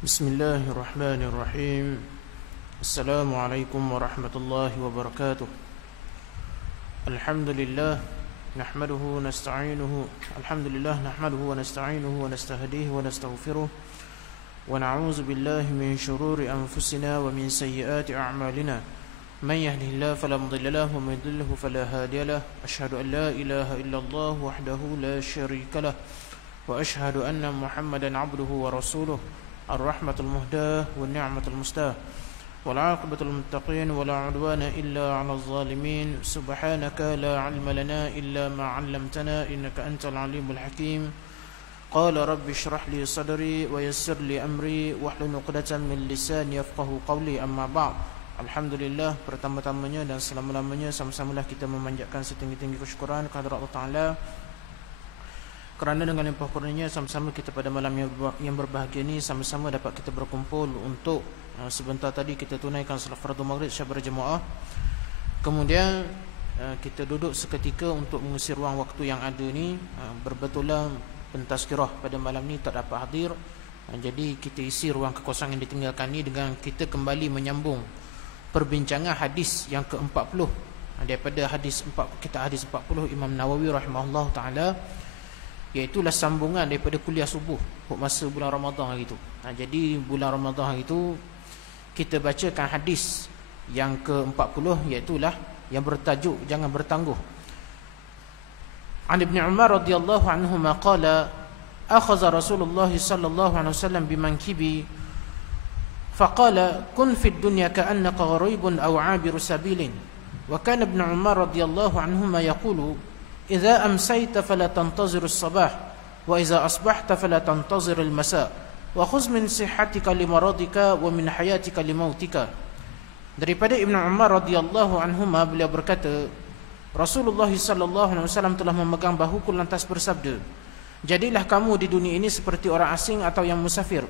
Bismillahirrahmanirrahim. Assalamualaikum warahmatullahi wabarakatuh. Alhamdulillah nahmaduhu wa nasta'inuhu wa nasta'hdihi wa nastaghfiruh wa na'udzu billahi min shururi anfusina wa min sayyiati a'malina. Man yahdihillahu fala mudilla lahu wa man yudlilhu fala hadiya lahu. Asyhadu an la ilaha illallah wahdahu la syarika lahu wa asyhadu anna Muhammadan 'abduhu wa rasuluh. Ar-rahmatul muhdah wa ni'matul mustah wal 'aqibatul muttaqin wa la 'udwana illa 'alal zalimin. Subhanaka la 'ilma lana illa ma 'allamtana innaka antal 'alimul hakim. Qala rabbi shrah li sadri wa yassir li amri wahlul 'uqdatam min lisani yafqahu qawli. Amma ba'd. Alhamdulillah, pertama-tamanya dan selama-lamanya sama-samalah kita memanjatkan setinggi-tinggi kesyukuran kehadrat Allah Ta'ala, kerana dengan limpah kurnianya sama-sama kita pada malam yang berbahagia ini sama-sama dapat kita berkumpul untuk sebentar tadi kita tunaikan salat fardu maghrib secara berjemaah. Kemudian kita duduk seketika untuk mengisi ruang waktu yang ada ni. Berbetulan pentazkirah pada malam ni tak dapat hadir, jadi kita isi ruang kekosongan yang ditinggalkan ni dengan kita kembali menyambung perbincangan hadis yang ke-40 daripada hadis 40 Imam Nawawi rahimahullah ta'ala, iaitulah sambungan daripada kuliah subuh masa bulan Ramadan hari itu. Jadi bulan Ramadan hari itu kita bacakan hadis yang ke-40, iaitulah yang bertajuk jangan bertangguh. An Ibn Umar radhiyallahu anhu qala akhadha Rasulullah sallallahu alaihi wasallam bimankibi faqala kun fid dunya ka'annaka gharibun aw 'abiru sabilin. Wa kana Ibn Umar radhiyallahu anhuma yaqulu إذا أمسيت فلا تنتظر الصباح وإذا أصبحت فلا تنتظر المساء وخذ من صحتك لمرضك ومن حياتك لموتك. Daripada Ibn Umar radhiyallahu anhuma, beliau berkata, Rasulullah sallallahu alaihi wasallam telah memegang bahuku lantas bersabda, jadilah kamu di dunia ini seperti orang asing atau yang musafir.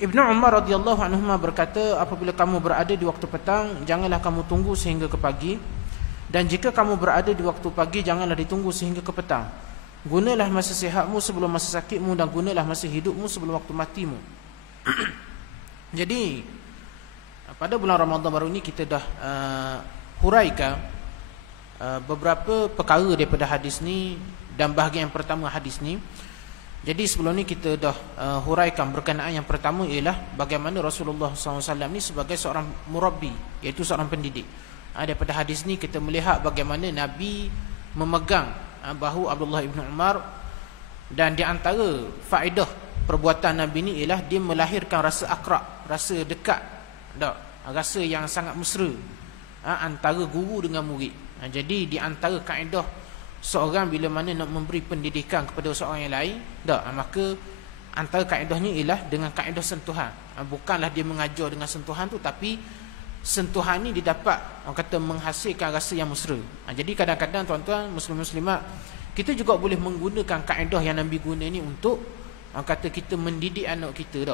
Ibn Umar radhiyallahu anhuma berkata, apabila kamu berada di waktu petang, janganlah kamu tunggu sehingga ke pagi, dan jika kamu berada di waktu pagi, janganlah ditunggu sehingga ke petang. Gunalah masa sihatmu sebelum masa sakitmu, dan gunalah masa hidupmu sebelum waktu matimu. Jadi pada bulan Ramadan baru ini kita dah huraikan beberapa perkara daripada hadis ni dan bahagian pertama hadis ni. Jadi sebelum ni kita dah huraikan berkenaan yang pertama, ialah bagaimana Rasulullah SAW ni sebagai seorang murabbi, iaitu seorang pendidik. Daripada hadis ni kita melihat bagaimana Nabi memegang bahu Abdullah ibn Umar, dan di antara faedah perbuatan Nabi ni ialah dia melahirkan rasa akrab, rasa dekat, rasa yang sangat mesra antara guru dengan murid. Jadi di antara kaedah seorang bila mana nak memberi pendidikan kepada seorang yang lain, maka antara kaedahnya ialah dengan kaedah sentuhan. Bukanlah dia mengajar dengan sentuhan tu, tapi sentuhan ni didapat, orang kata, menghasilkan rasa yang mesra. Jadi kadang-kadang tuan-tuan muslim-muslimat, kita juga boleh menggunakan kaedah yang Nabi guna ni untuk, orang kata, kita mendidik anak kita.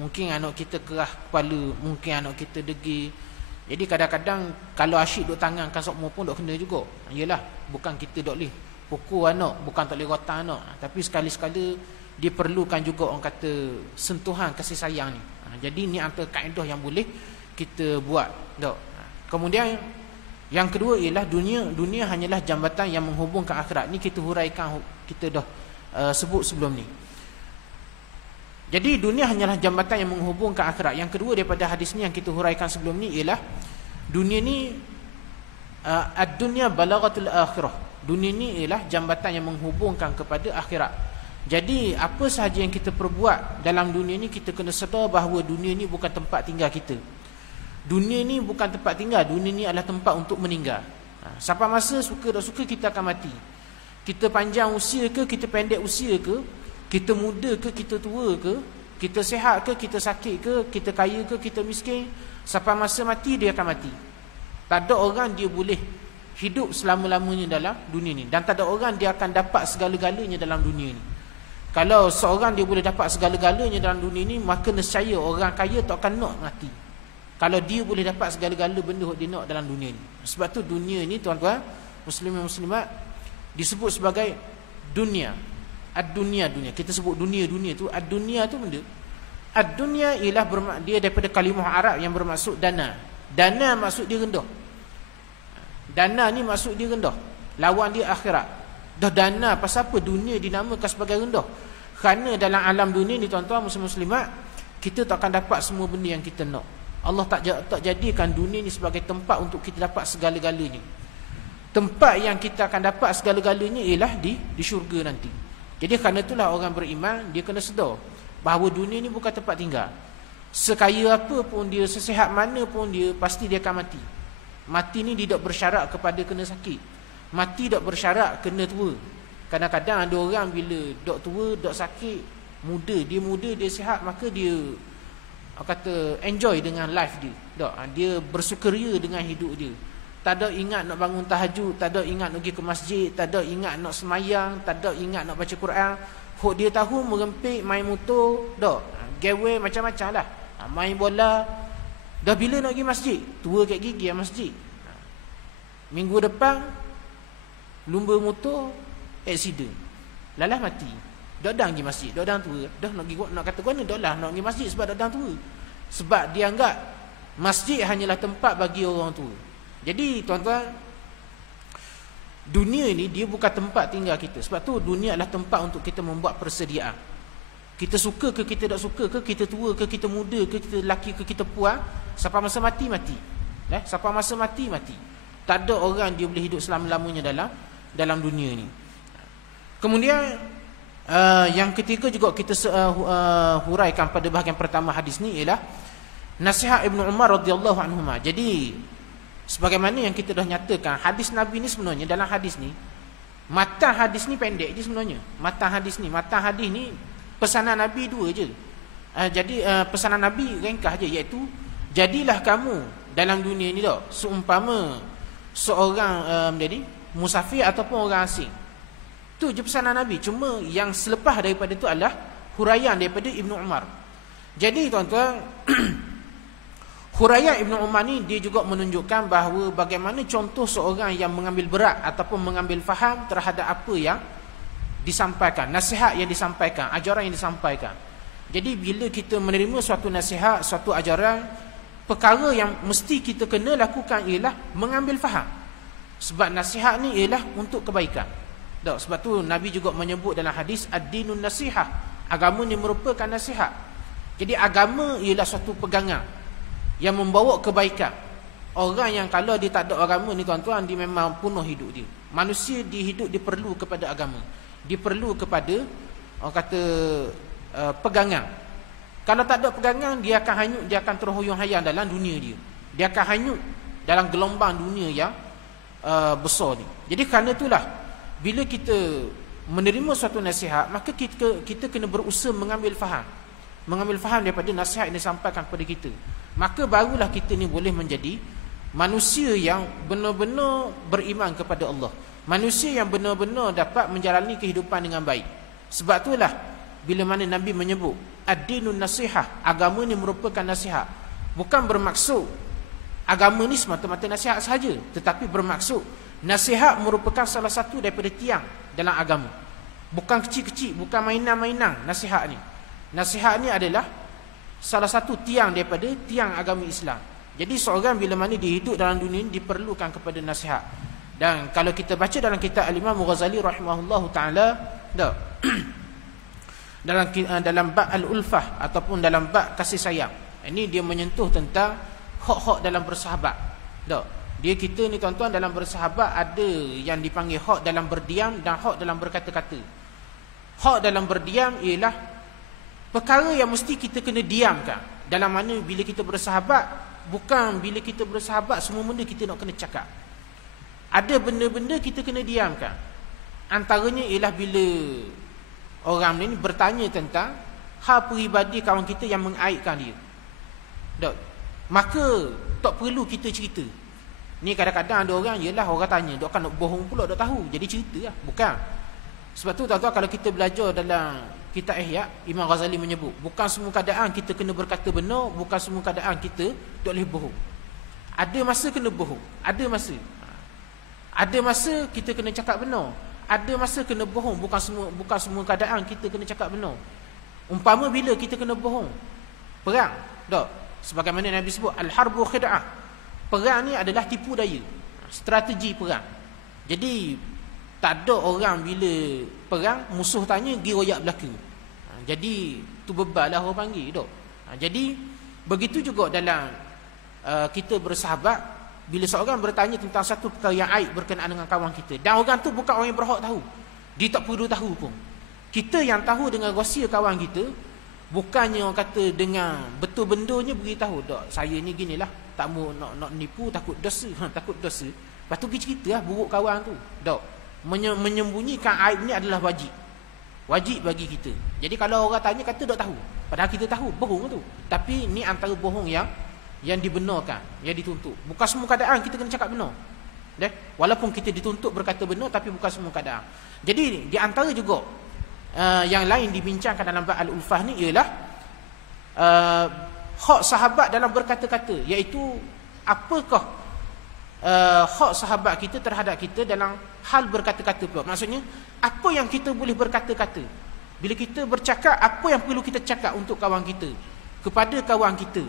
Mungkin anak kita kerah kepala, mungkin anak kita degil. Jadi kadang-kadang kalau asyik duk tangankan sokmo pun duk kena juga. Yalah, bukan kita duk boleh pukul anak, bukan tak boleh rotan anak, tapi sekali-sekala dia perlukan juga, orang kata, sentuhan kasih sayang ni. Jadi ni antara kaedah yang boleh kita buat. Kemudian yang kedua ialah dunia hanyalah jambatan yang menghubungkan akhirat. Ni kita huraikan, kita dah sebut sebelum ni. Jadi dunia hanyalah jambatan yang menghubungkan akhirat. Yang kedua daripada hadis ni yang kita huraikan sebelum ni ialah dunia ni ad-dunya balaghatul akhirah. Dunia ni ialah jambatan yang menghubungkan kepada akhirat. Jadi apa sahaja yang kita perbuat dalam dunia ni, kita kena sedar bahawa dunia ni bukan tempat tinggal kita. Dunia ni bukan tempat tinggal, dunia ni adalah tempat untuk meninggal. Sampai masa suka tak suka kita akan mati. Kita panjang usia ke, kita pendek usia ke, kita muda ke, kita tua ke, kita sihat ke, kita sakit ke, kita kaya ke, kita miskin, sampai masa mati dia akan mati. Tak ada orang dia boleh hidup selama-lamanya dalam dunia ni, dan tak ada orang dia akan dapat segala-galanya dalam dunia ni. Kalau seorang dia boleh dapat segala-galanya dalam dunia ni, maka nescaya orang kaya tak akan nak mati kalau dia boleh dapat segala-gala benda yang dia nak dalam dunia ni. Sebab tu dunia ni, tuan-tuan muslimin muslimat, disebut sebagai dunia. Ad-dunia, dunia. Kita sebut dunia tu, ad-dunia tu benda. Ad-dunia ialah dia daripada kalimah Arab yang bermaksud dana. Dana maksud dia rendah. Dana ni maksud dia rendah. Lawan dia akhirat. Dah dana, pasal apa dunia dinamakan sebagai rendah? Kerana dalam alam dunia ni tuan-tuan muslim-muslimat, kita tak akan dapat semua benda yang kita nak. Allah tak jadikan dunia ni sebagai tempat untuk kita dapat segala-galanya. Tempat yang kita akan dapat segala-galanya ialah di syurga nanti. Jadi kerana itulah orang beriman dia kena sedar bahawa dunia ni bukan tempat tinggal. Sekaya apa pun dia, sesihat mana pun dia, pasti dia akan mati. Mati ni tidak bersyarat kepada kena sakit. Mati tak bersyarat kena tua. Kadang-kadang ada orang bila dok tua, dok sakit, muda, dia sihat, maka dia kata enjoy dengan life dia. Dia bersukaria dengan hidup dia. Tak ada ingat nak bangun tahajud, tak ada ingat nak pergi ke masjid, tak ada ingat nak semayang, tak ada ingat nak baca Quran. Hok dia tahu merempik, main motor, gawe macam-macam lah. Main bola. Dah bila nak pergi masjid? Tua kat gigi masjid. Minggu depan lumba motor accident. Lalah mati. Dah pergi masjid, dah tua. Dah nak kata mana dah lah nak pergi masjid sebab dah tua. Sebab dia anggap masjid hanyalah tempat bagi orang tua. Jadi tuan-tuan, dunia ni dia bukan tempat tinggal kita. Sebab tu dunia adalah tempat untuk kita membuat persediaan. Kita suka ke kita tak suka ke, kita tua ke kita muda ke, kita lelaki ke kita puan, sampai masa mati. Sampai masa mati. Tak ada orang dia boleh hidup selama-lamanya dalam dunia ni. Kemudian yang ketiga juga kita huraikan pada bahagian pertama hadis ni ialah nasihat Ibnu Umar radhiyallahu anhuma. Jadi sebagaimana yang kita dah nyatakan, hadis Nabi ni sebenarnya dalam hadis ni, matan hadis ni pendek je sebenarnya. Matan hadis ni pesanan Nabi dua je. Jadi pesanan Nabi ringkas je, iaitu jadilah kamu dalam dunia ni seumpama seorang jadi musafir ataupun orang asing. Tu je pesanan Nabi. Cuma yang selepas daripada itu adalah huraian daripada Ibnu Umar. Jadi tuan-tuan, huraian Ibnu Umar ni dia juga menunjukkan bahawa bagaimana contoh seorang yang mengambil berat ataupun mengambil faham terhadap apa yang disampaikan, nasihat yang disampaikan, ajaran yang disampaikan. Jadi bila kita menerima suatu nasihat, suatu ajaran, perkara yang mesti kita kena lakukan ialah mengambil faham. Sebab nasihat ni ialah untuk kebaikan. Sebab tu Nabi juga menyebut dalam hadis ad-dinun nasihah. Agama ni merupakan nasihat. Jadi agama ialah suatu pegangan yang membawa kebaikan. Orang yang kalau dia tak ada agama ni tuan-tuan, dia memang punah hidup dia. Manusia dia hidup, dia perlu kepada agama. Dia perlu kepada orang kata pegangan. Kalau tak ada pegangan, dia akan hanyut, dia akan terhuyung-hayang dalam dunia dia. Dia akan hanyut dalam gelombang dunia yang besar ni. Jadi kerana itulah bila kita menerima suatu nasihat, maka kita kena berusaha mengambil faham. Mengambil faham daripada nasihat yang disampaikan kepada kita. Maka barulah kita ni boleh menjadi manusia yang benar-benar beriman kepada Allah. Manusia yang benar-benar dapat menjalani kehidupan dengan baik. Sebab itulah bila mana Nabi menyebut ad-dinun nasihah, agama ni merupakan nasihat. Bukan bermaksud agama ni semata-mata nasihat sahaja, tetapi bermaksud nasihat merupakan salah satu daripada tiang dalam agama. Bukan kecil-kecil, bukan mainan-mainan nasihat ni. Nasihat ni adalah salah satu tiang daripada tiang agama Islam. Jadi seorang bila mana dia hidup dalam dunia ini diperlukan kepada nasihat. Dan kalau kita baca dalam kitab Al-Imam Ghazali rahimahullahu taala, dalam bab al-ulfah ataupun dalam bab kasih sayang, ini dia menyentuh tentang hak-hak dalam bersahabat. Dia kita ni tuan-tuan dalam bersahabat ada yang dipanggil hak dalam berdiam dan hak dalam berkata-kata. Hak dalam berdiam ialah perkara yang mesti kita kena diamkan. Dalam mana bila kita bersahabat, bukan bila kita bersahabat semua benda kita nak kena cakap. Ada benda-benda kita kena diamkan. Antaranya ialah bila orang ni bertanya tentang hal peribadi kawan kita yang mengaibkan dia. Maka tak perlu kita cerita. Ni kadang-kadang ada orang, yelah orang tanya, dok kan nak bohong pula, dok tahu, jadi cerita lah. Bukan. Sebab tu tuan-tuan kalau kita belajar dalam kitab Ihya, Imam Ghazali menyebut, bukan semua keadaan kita kena berkata benar, bukan semua keadaan kita dok boleh bohong. Ada masa kena bohong, ada masa kita kena cakap benar, ada masa kena bohong, bukan semua keadaan kita kena cakap benar. Umpama bila kita kena bohong, perang, tak? Sebagaimana Nabi sebut al-harbu khid'ah. Perang ni adalah tipu daya, strategi perang. Jadi tak ada orang bila perang musuh tanya pergi royak belaka. Jadi tu bebal lah orang panggil, tak? Jadi begitu juga dalam kita bersahabat. Bila seorang bertanya tentang satu perkara yang aib berkenaan dengan kawan kita, dan orang tu bukan orang yang berhak tahu, dia tak perlu tahu pun, kita yang tahu dengan rahsia kawan kita, bukannya orang kata dengan betul bendanya beritahu, tak, saya ni ginilah, tak mau nak nipu, takut dosa, takut dosa. Lepas tu pergi cerita lah buruk kawan tu, tak. Menyembunyikan aib ni adalah wajib bagi kita. Jadi kalau orang tanya kata tak tahu, padahal kita tahu bohong tu. Tapi ni antara bohong yang dibenarkan, yang dituntut. Bukan semua keadaan kita kena cakap benar. Walaupun kita dituntut berkata benar, tapi bukan semua keadaan. Jadi di antara juga yang lain dibincangkan dalam bab al-ulfah ni ialah hak sahabat dalam berkata-kata, iaitu apakah hak sahabat kita terhadap kita dalam hal berkata-kata pula. Maksudnya apa yang kita boleh berkata-kata bila kita bercakap, apa yang perlu kita cakap untuk kawan kita, kepada kawan kita,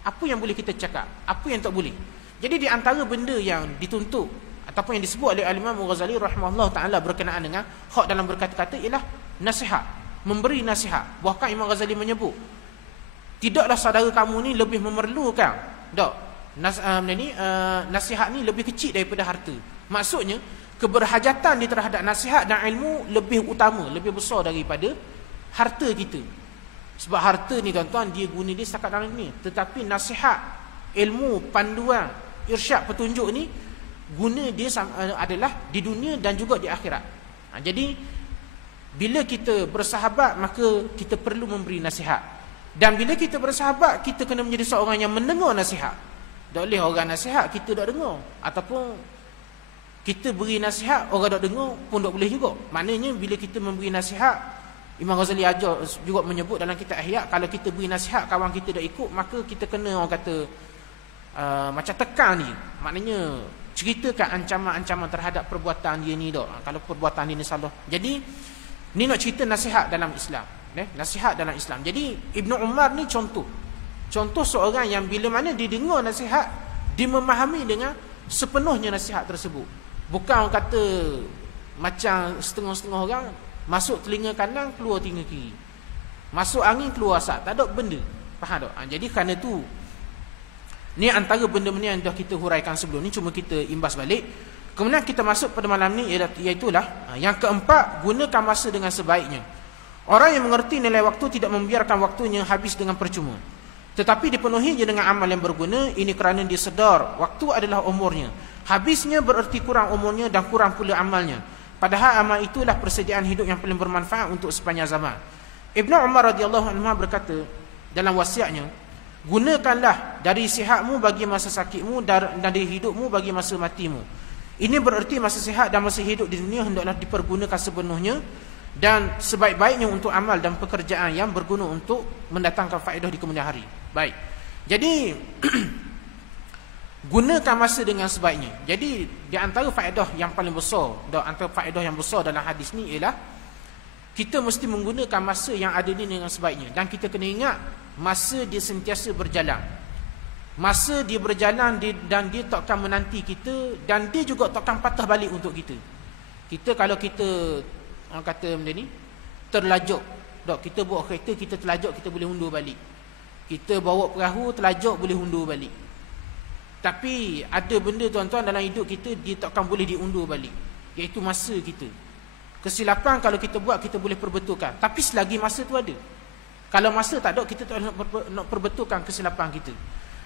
apa yang boleh kita cakap, apa yang tak boleh. Jadi di antara benda yang dituntut ataupun yang disebut oleh Al-Imam Al-Ghazali rahimahullah ta'ala berkenaan dengan hak dalam berkata-kata ialah nasihat, memberi nasihat. Bahkan Imam Ghazali menyebut, tidaklah saudara kamu ni lebih memerlukan, tak, nasihat ni lebih kecil daripada harta. Maksudnya keberhajatan dia terhadap nasihat dan ilmu lebih utama, lebih besar daripada harta kita. Sebab harta ni tuan-tuan, dia guna dia setakat dalam ni. Tetapi nasihat, ilmu, panduan, irsyad, petunjuk ni guna dia adalah di dunia dan juga di akhirat. Jadi bila kita bersahabat, maka kita perlu memberi nasihat. Dan bila kita bersahabat, kita kena menjadi seorang yang mendengar nasihat. Tak boleh orang nasihat kita tak dengar, ataupun kita beri nasihat orang tak dengar pun tak boleh juga. Maknanya bila kita memberi nasihat, Imam Ghazali ajar juga menyebut dalam kitab Ihya, kalau kita beri nasihat kawan kita tak ikut, maka kita kena orang kata macam tekan dia. Maknanya ceritakan ancaman-ancaman terhadap perbuatan dia ni dah, kalau perbuatan dia ni salah. Jadi ni nak cerita nasihat dalam Islam, nasihat dalam Islam. Jadi Ibnu Umar ni contoh seorang yang bila mana dia dengar nasihat, dia memahami dengan sepenuhnya nasihat tersebut. Bukan orang kata macam setengah-setengah orang, masuk telinga kanan, keluar telinga kiri, masuk angin, keluar asap, tak ada benda. Faham tak? Jadi kerana tu, ni antara benda-benda yang dah kita huraikan sebelum ni, cuma kita imbas balik. Kemudian kita masuk pada malam ni, iaitulah yang keempat, gunakan masa dengan sebaiknya. Orang yang mengerti nilai waktu tidak membiarkan waktunya habis dengan percuma, tetapi dipenuhinya dengan amal yang berguna. Ini kerana dia sedar waktu adalah umurnya, habisnya bererti kurang umurnya dan kurang pula amalnya. Padahal amal itulah persediaan hidup yang paling bermanfaat untuk sepanjang zaman. Ibnu Umar radhiyallahu anhu berkata dalam wasiatnya, gunakanlah dari sihatmu bagi masa sakitmu dan dari hidupmu bagi masa matimu. Ini bererti masa sihat dan masa hidup di dunia hendaklah dipergunakan sepenuhnya dan sebaik-baiknya untuk amal dan pekerjaan yang berguna untuk mendatangkan faedah di kemudian hari. Baik. Jadi gunakan masa dengan sebaiknya. Jadi di antara faedah yang paling besar, antara faedah yang besar dalam hadis ni ialah kita mesti menggunakan masa yang ada ni dengan sebaiknya. Dan kita kena ingat, masa dia sentiasa berjalan. Masa dia berjalan dan dia takkan menanti kita, dan dia juga takkan patah balik untuk kita. Kita kalau kita orang kata benda ni terlajak, kita bawa kereta, kita terlajak, kita boleh undur balik. Kita bawa perahu, terlajak, boleh undur balik. Tapi ada benda tuan-tuan dalam hidup kita, dia takkan boleh diundur balik, iaitu masa kita. Kesilapan kalau kita buat, kita boleh perbetulkan, tapi selagi masa tu ada. Kalau masa tak ada, kita tak nak perbetulkan kesilapan kita.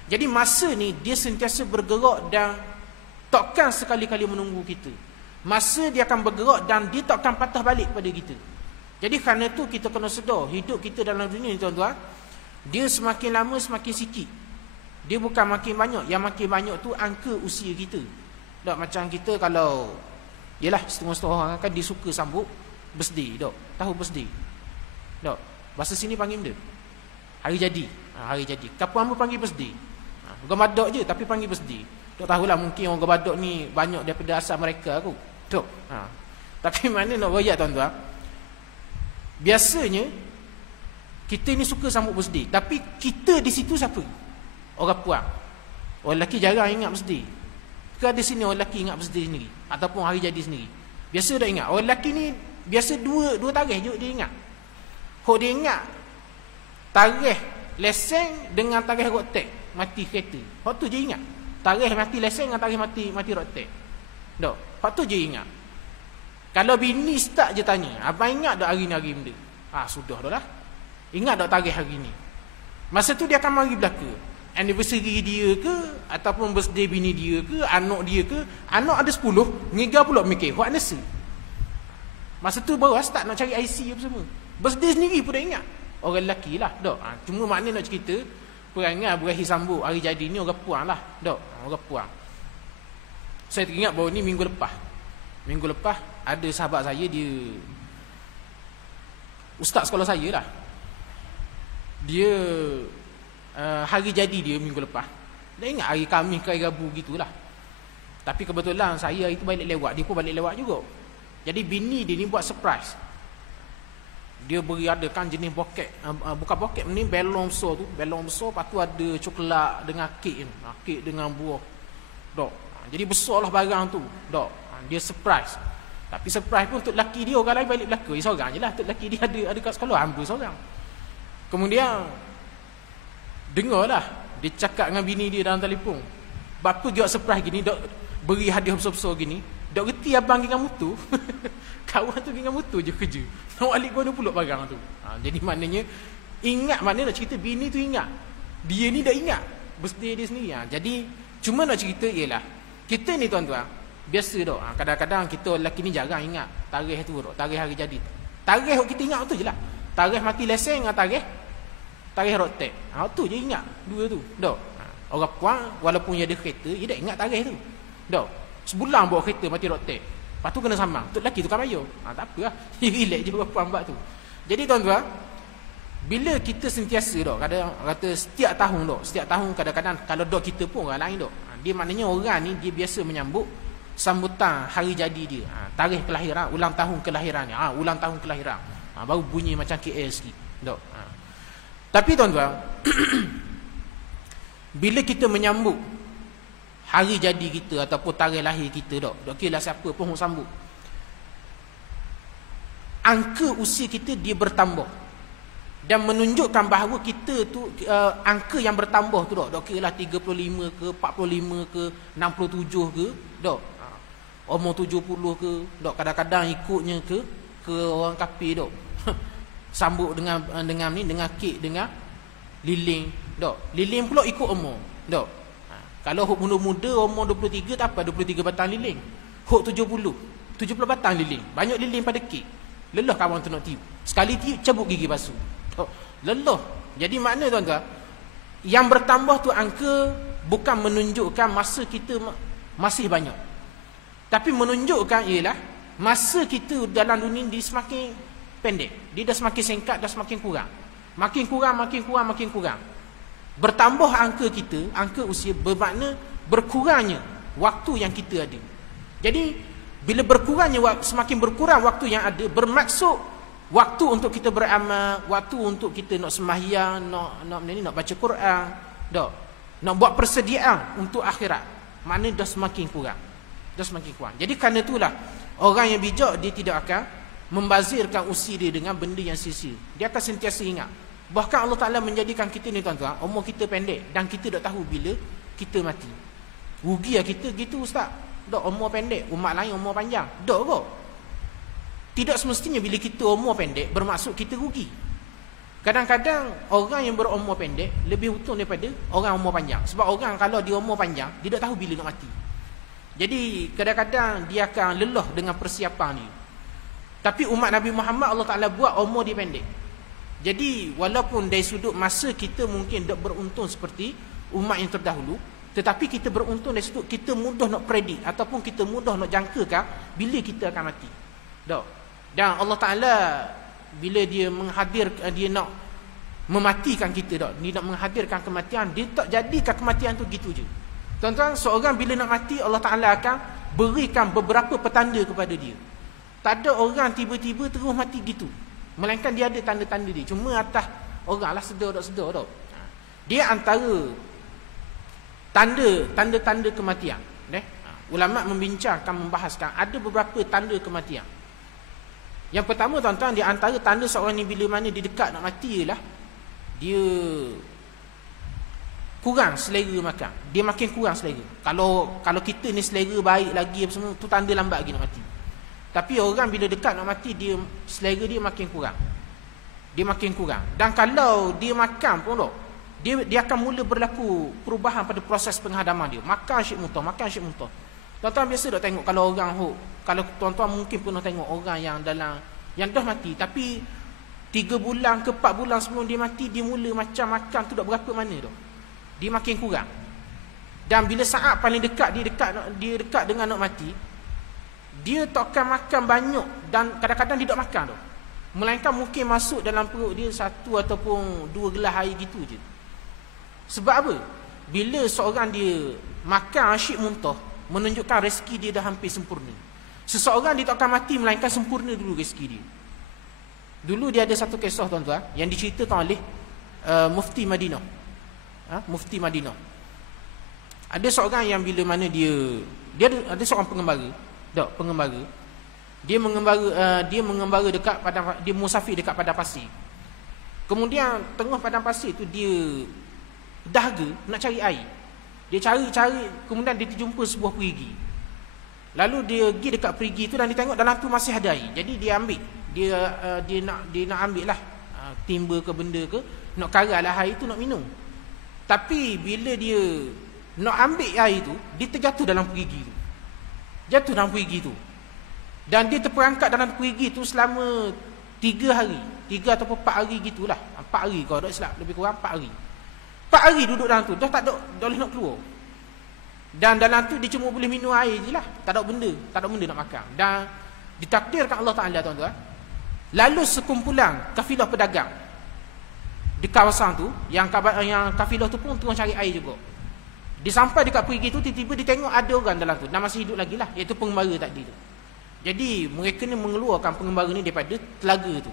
Jadi masa ni dia sentiasa bergerak dan takkan sekali-kali menunggu kita. Masa dia akan bergerak dan dia takkan patah balik pada kita. Jadi kerana tu kita kena sedar, hidup kita dalam dunia ni tuan-tuan, dia semakin lama semakin sikit. Dia bukan makin banyak. Yang makin banyak tu angka usia kita. Tak macam kita kalau, yelah setengah-setengah orang kan dia suka sambut birthday. Tahu birthday? Tak. Bahasa sini panggil benda hari jadi. Hari jadi. Kampung hamba panggil birthday. Orang Badak je tapi panggil birthday. Tak tahulah, mungkin orang Badak ni banyak daripada asal mereka aku. Tak. Tapi mana nak royak tuan-tuan, biasanya kita ni suka sambut birthday, tapi kita di situ siapa? Orang puang. Orang lelaki jarang ingat birthday. Ke ada sini orang lelaki ingat birthday sendiri ataupun hari jadi sendiri? Biasa dah ingat. Orang lelaki ni biasa dua tarikh je dia ingat. Hok dia ingat tarikh lesen dengan tarikh road tax mati kereta. Hok tu je ingat. Tarikh mati lesen dengan tarikh mati road tax. Dok, hok tu je ingat. Kalau bini start je tanya, abang ingat tak hari ni hari benda? Sudah dah lah. Ingat tak tarikh hari ni? Masa tu dia akan mari belaka. Anniversary dia ke, ataupun birthday bini dia ke, anak dia ke. Anak ada 10, ngiga pula mikir what nasi. Masa tu baru start nak cari IC apa semua. Birthday sendiri pun dah ingat. Orang lelaki lah, dok. Cuma makna nak cerita perangai berakhir sambut hari jadi ni orang puang lah, dok. Orang puang. Saya teringat baru ni minggu lepas ada sahabat saya, dia ustaz sekolah saya lah. Dia hari jadi dia minggu lepas. Dia ingat hari Khamis ke hari Rabu gitulah. Tapi kebetulan saya hari tu balik lewat, dia pun balik lewat juga. Jadi bini dia ni buat surprise. Dia beri adakan jenis boket, bukan boket ni, belon besar tu, belon besar, lepas tu ada coklat dengan kek, kek dengan buah. Dok. Jadi besarlah barang tu, dok. Dia surprise. Tapi surprise pun untuk lelaki dia, orang lain balik belaka. Dia seorang je lah. Untuk lelaki dia ada kat sekolah, hampir seorang. Kemudian dengarlah dia cakap dengan bini dia dalam telefon, bapa dia surprise gini, dok, beri hadiah besar-besar gini, dok reti abang dengan mutu. Kawan tu dengan mutu je kerja. Nak balik guna pula barang tu. Jadi maknanya ingat, mana nak cerita bini tu ingat. Dia ni dah ingat birthday dia sendiri. Jadi cuma nak cerita ialah kita ni tuan-tuan, biasa dok. Kadang-kadang kita lelaki ni jarang ingat tarikh tu dok, tarikh hari jadi. Tarikh kita ingat tu je lah. Tarikh mati lesen dengan tarikh road tax. Tu je ingat dua tu, dok. Orang puang walaupun dia ada kereta, dia dah ingat tarikh tu, dok. Sebulan bawa kereta mati road tax. Lepas tu kena samang. Tu lelaki tukar bayar. Tak apa lah. Dia relax je orang puang buat tu. Jadi tuan-tuan, bila kita sentiasa dok, kadang kata setiap tahun kadang-kadang kalau dok kita pun orang lain dok. Dia maknanya orang ni dia biasa menyambut sambutan hari jadi dia. Tarikh kelahiran, ulang tahun kelahiran ni. Ulang tahun kelahiran. Baru bunyi macam KL sikit, dok. Tapi tuan-tuan, bila kita menyambut hari jadi kita ataupun tarikh lahir kita, dok kira siapa pun sambut, angka usia kita dia bertambah dan menunjukkan bahawa kita tu angka yang bertambah tu, dok kira lah 35 ke 45 ke 67 ke, dok umur 70 ke, dok kadang-kadang ikutnya ke orang kafir, dok. Sambut dengan kek dengan lilin, dok. Lilin pula ikut umur, dok. Kalau hok muda-muda umur 23 tak apa, 23 batang lilin. Hok 70 batang lilin. Banyak lilin pada kek. Lelah kawan tu nak tiup. Sekali tiup cabut gigi basuh. Dok. Lelah. Jadi makna tuan-tuan, yang bertambah tu angka bukan menunjukkan masa kita masih banyak. Tapi menunjukkan ialah masa kita dalam dunia ni semakin pendek. Dia dah semakin singkat, dah semakin kurang. Makin kurang. Bertambah angka kita, angka usia, bermakna berkurangnya waktu yang kita ada. Jadi bila semakin berkurang waktu yang ada, bermaksud waktu untuk kita beramal, waktu untuk kita nak sembahyang, nak baca Quran, nak buat persediaan untuk akhirat, mana dah semakin kurang. Jadi kerana itulah orang yang bijak dia tidak akan membazirkan usia dia dengan benda yang sia-sia. Dia akan sentiasa ingat. Bahkan Allah Ta'ala menjadikan kita ni tuan-tuan, umur kita pendek dan kita tak tahu bila kita mati. Rugi lah kita gitu, ustaz. Dok umur pendek, umat lain umur panjang. Dok kok. Tidak semestinya bila kita umur pendek bermaksud kita rugi. Kadang-kadang orang yang berumur pendek lebih untung daripada orang umur panjang. Sebab orang kalau dia umur panjang, dia tak tahu bila nak mati. Jadi kadang-kadang dia akan lelah dengan persiapan ni. Tapi umat Nabi Muhammad Allah Ta'ala buat umur dia pendek. Jadi walaupun dari sudut masa kita mungkin tak beruntung seperti umat yang terdahulu, tetapi kita beruntung dari sudut kita mudah nak predik ataupun kita mudah nak jangkakan bila kita akan mati. Dan Allah Ta'ala bila dia nak mematikan kita, dia nak menghadirkan kematian, dia tak jadikan kematian tu gitu je. Tuan-tuan, seorang bila nak mati, Allah Ta'ala akan berikan beberapa petanda kepada dia. Tak ada orang tiba-tiba terus mati gitu. Melainkan dia ada tanda-tanda dia. Cuma atas orang lah sedar. Dia antara tanda-tanda kematian. Ulama membincangkan, membahaskan ada beberapa tanda kematian. Yang pertama tuan-tuan, di antara tanda seorang ni bila mana dia dekat nak mati ialah dia kurang selera makan. Dia makin kurang selera. Kalau kita ni selera baik lagi apa semua, tu tanda lambat lagi nak mati. Tapi orang bila dekat nak mati, dia selera dia makin kurang. Dia makin kurang. Dan kalau dia makan pun dia akan mula berlaku perubahan pada proses penghadaman dia. Makan asyik muntah. Tuan-tuan biasa tak tengok kalau orang kalau tuan-tuan mungkin pernah tengok orang yang dah mati, tapi 3 bulan ke 4 bulan sebelum dia mati, dia mula macam makan tu tak berapa mana tu. Dia makin kurang. Dan bila saat paling dekat dia dekat dengan nak mati, dia tak akan makan banyak dan kadang-kadang dia tak makan tu. Melainkan mungkin masuk dalam perut dia 1 ataupun 2 gelas air gitu je. Sebab apa? Bila seorang dia makan asyik muntah, menunjukkan rezeki dia dah hampir sempurna. Seseorang dia tak akan mati melainkan sempurna dulu rezeki dia. Dulu dia ada satu kisah tuan-tuan yang diceritakan oleh Mufti Madinah. Mufti Madinah. Ada seorang yang bila mana dia ada seorang pengembara. Dia mengembara dekat dia musafir dekat padang pasir. Kemudian tengah padang pasir tu dia dahaga nak cari air. Dia cari, kemudian dia terjumpa sebuah perigi. Lalu dia pergi dekat perigi tu dan dia tengok dalam tu masih ada air. Jadi dia ambil. Dia nak ambil lah timba ke benda ke, nak karat lah air tu nak minum. Tapi bila dia nak ambil air tu, dia terjatuh dalam perigi tu. Dan dia terperangkap dalam perigi tu selama 3 hari. 3 ataupun 4 hari gitulah. 4 hari kalau tak silap, lebih kurang 4 hari. 4 hari duduk dalam tu, dah tak boleh nak keluar. Dan dalam tu dia cuma boleh minum air je lah. Tak ada benda nak makan. Dan ditakdirkan Allah Ta'ala tuan-tuan, lalu sekumpulan kafilah pedagang di kawasan tu, yang kafilah tu pun tengah cari air juga. Dia sampai dekat perigi tu, tiba-tiba dia tengok ada orang dalam tu dan masih hidup lagi lah, iaitu pengembara tadi tu. Jadi mereka ni mengeluarkan pengembara ni daripada telaga tu.